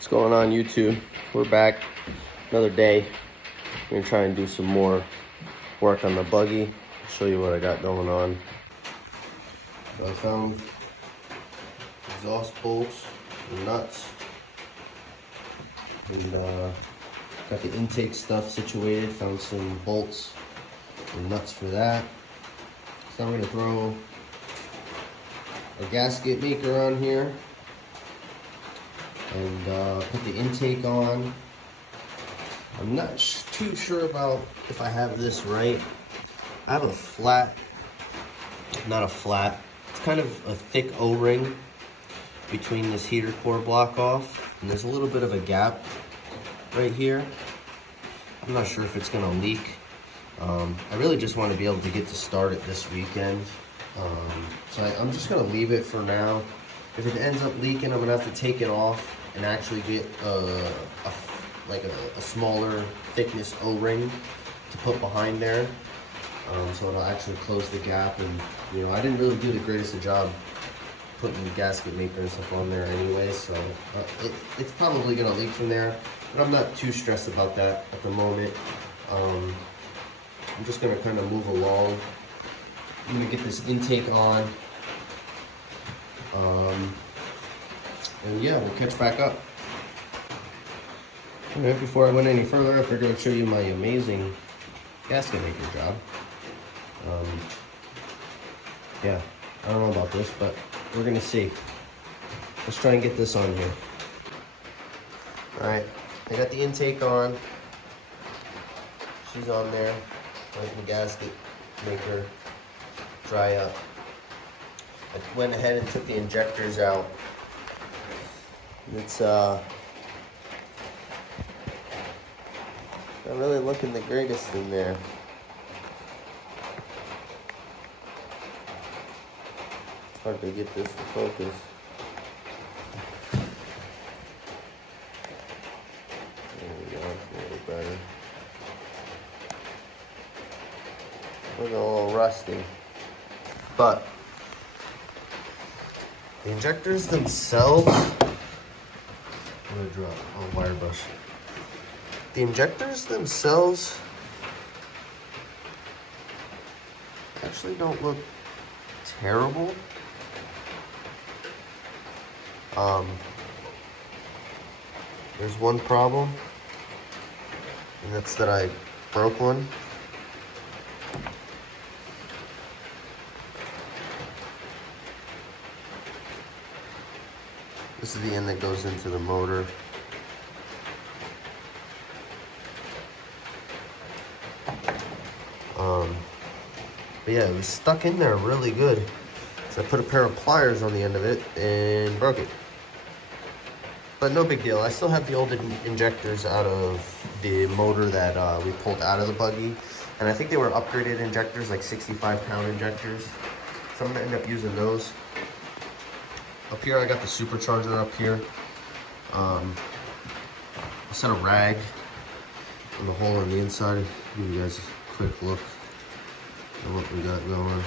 What's going on, YouTube? We're back another day. We're gonna try and do some more work on the buggy. Show you what I got going on. So I found exhaust bolts and nuts, and got the intake stuff situated. Found some bolts and nuts for that. So I'm gonna throw a gasket maker on here and put the intake on. I'm not too sure about if I have this right. I have a flat, not a flat, it's kind of a thick O-ring between this heater core block off, and there's a little bit of a gap right here. I'm not sure if it's gonna leak. I really just want to be able to get to start it this weekend. So I'm just gonna leave it for now. If it ends up leaking, I'm gonna have to take it off and actually get a smaller thickness O-ring to put behind there, so it'll actually close the gap. And you know, I didn't really do the greatest of job putting the gasket maker and stuff on there anyway, so it's probably gonna leak from there, but I'm not too stressed about that at the moment. I'm just gonna kind of move along. I'm gonna get this intake on. And yeah, we'll catch back up. Alright, before I went any further, I figured I'd show you my amazing gasket maker job. Yeah, I don't know about this, but we're gonna see. Let's try and get this on here. Alright, I got the intake on. She's on there. Letting the gasket maker dry up. I went ahead and took the injectors out. It's not really looking the greatest in there. It's hard to get this to focus. There we go, it's a little better. Looking a little rusty. But the injectors themselves, I'm gonna drop a wire brush. The injectors themselves actually don't look terrible. There's one problem, and that's that I broke one. This is the end that goes into the motor. But yeah, it was stuck in there really good. So I put a pair of pliers on the end of it and broke it. But no big deal. I still have the old injectors out of the motor that we pulled out of the buggy. And I think they were upgraded injectors, like 65-pound injectors. So I'm gonna end up using those. Up here, I got the Supercharger up here. I set a rag on the hole on the inside. Give you guys a quick look at what we got going.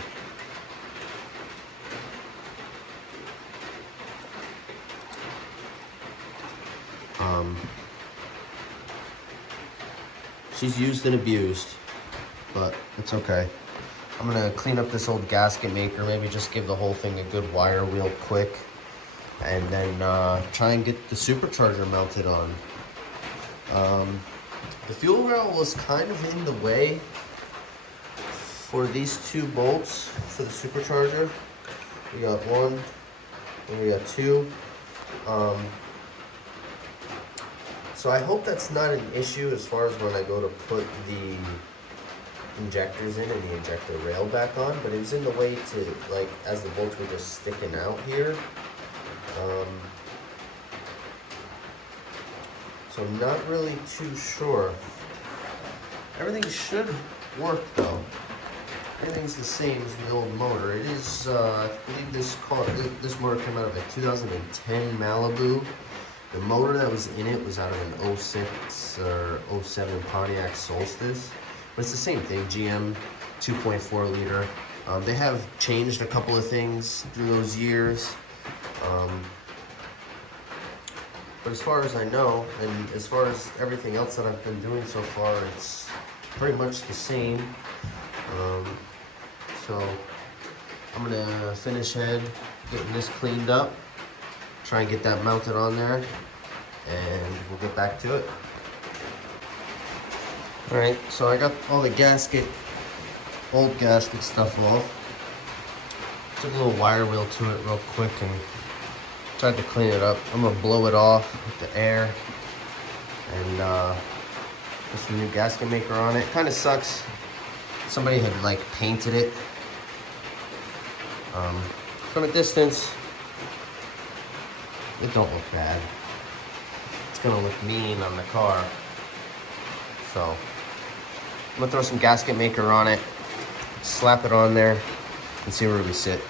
She's used and abused, but it's okay. I'm gonna clean up this old gasket maker, maybe just give the whole thing a good wire wheel quick, and then try and get the supercharger mounted on. The fuel rail was kind of in the way for these two bolts for the supercharger. We got one and we got two. So I hope that's not an issue as far as when I go to put the injectors in and the injector rail back on, but it was in the way to, like, as the bolts were just sticking out here. So I'm not really too sure. Everything should work though. Everything's the same as the old motor. It is, I believe this motor came out of a 2010 Malibu. The motor that was in it was out of an 06 or 07 Pontiac Solstice. But it's the same thing, GM 2.4 liter. They have changed a couple of things through those years. But as far as I know, and as far as everything else that I've been doing so far, it's pretty much the same. So I'm gonna finish head getting this cleaned up, try and get that mounted on there, and we'll get back to it. All right, so I got all the old gasket stuff off. Took a little wire wheel to it real quick and tried to clean it up. I'm gonna blow it off with the air and put some new gasket maker on it. Kind of sucks. Somebody had like painted it. From a distance, it don't look bad. It's gonna look mean on the car. So I'm gonna throw some gasket maker on it, slap it on there, and see where we sit.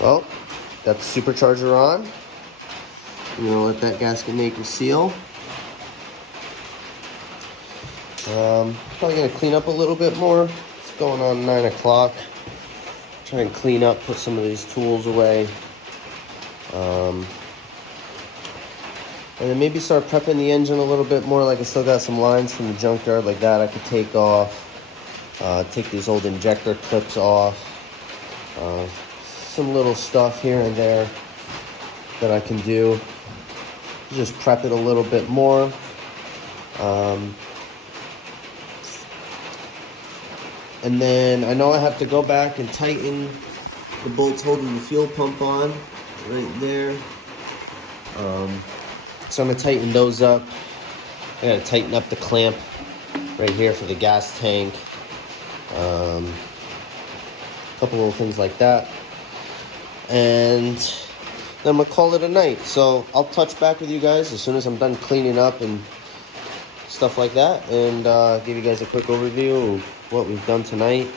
Well, got the supercharger on. I'm gonna let that gasket maker seal. Probably gonna clean up a little bit more. It's going on 9 o'clock. Try and clean up, put some of these tools away. And then maybe start prepping the engine a little bit more. Like I still got some lines from the junkyard like that I could take off. Take these old injector clips off. Some little stuff here and there that I can do. Just prep it a little bit more. And then I know I have to go back and tighten the bolts holding the fuel pump on right there. So I'm gonna tighten those up. I gotta tighten up the clamp right here for the gas tank. A couple little things like that. And then I'm gonna call it a night. So I'll touch back with you guys as soon as I'm done cleaning up and stuff like that, and give you guys a quick overview of what we've done tonight.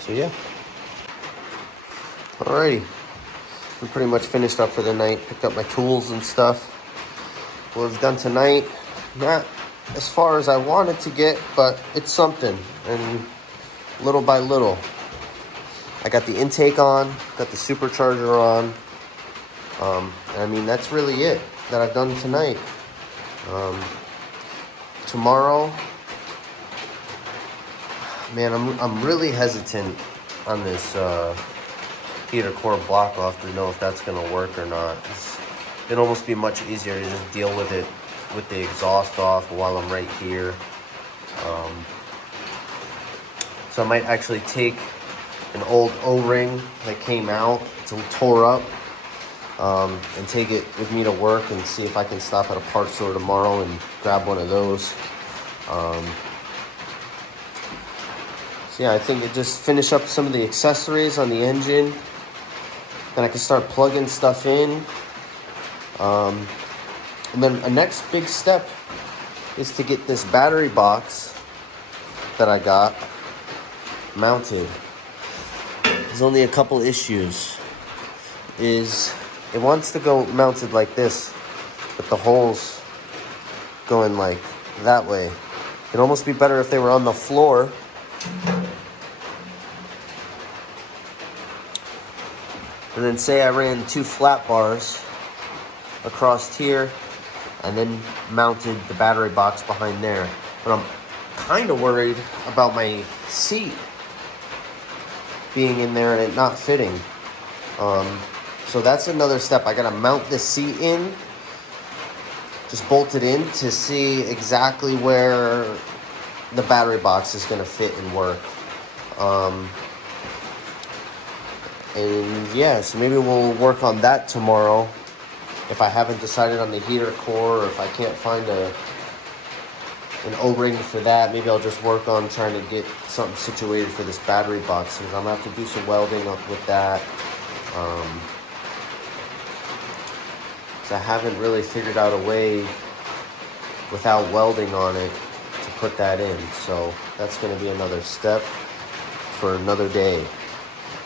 So yeah. Alrighty. I'm pretty much finished up for the night. Picked up my tools and stuff. What we've done tonight, not as far as I wanted to get, but it's something. And little by little, I got the intake on, got the supercharger on. I mean, that's really it that I've done tonight. Tomorrow, man, I'm really hesitant on this heater core block off to know if that's gonna work or not. It'd almost be much easier to just deal with it with the exhaust off while I'm right here. So I might actually take an old O-ring that came out, it's all tore up, and take it with me to work and see if I can stop at a parts store tomorrow and grab one of those. So yeah, I think it just finish up some of the accessories on the engine. Then I can start plugging stuff in. And then a next big step is to get this battery box that I got mounted. There's only a couple issues. It wants to go mounted like this, but the holes going like that way. It'd almost be better if they were on the floor. And then say I ran 2 flat bars across here and then mounted the battery box behind there. But I'm kind of worried about my seat being in there and it not fitting. So that's another step. I gotta mount the seat in, just bolt it in to see exactly where the battery box is gonna fit and work. And yeah, so maybe we'll work on that tomorrow. If I haven't decided on the heater core, or if I can't find an O-ring for that, maybe I'll just work on trying to get something situated for this battery box, because I'm gonna have to do some welding up with that. So I haven't really figured out a way without welding on it to put that in. So that's gonna be another step for another day.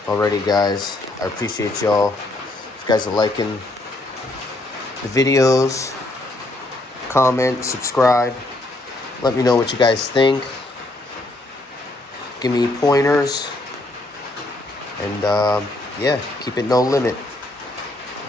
Alrighty guys, I appreciate y'all. If you guys are liking the videos, comment, subscribe. Let me know what you guys think. Give me pointers. And yeah, keep it no limit.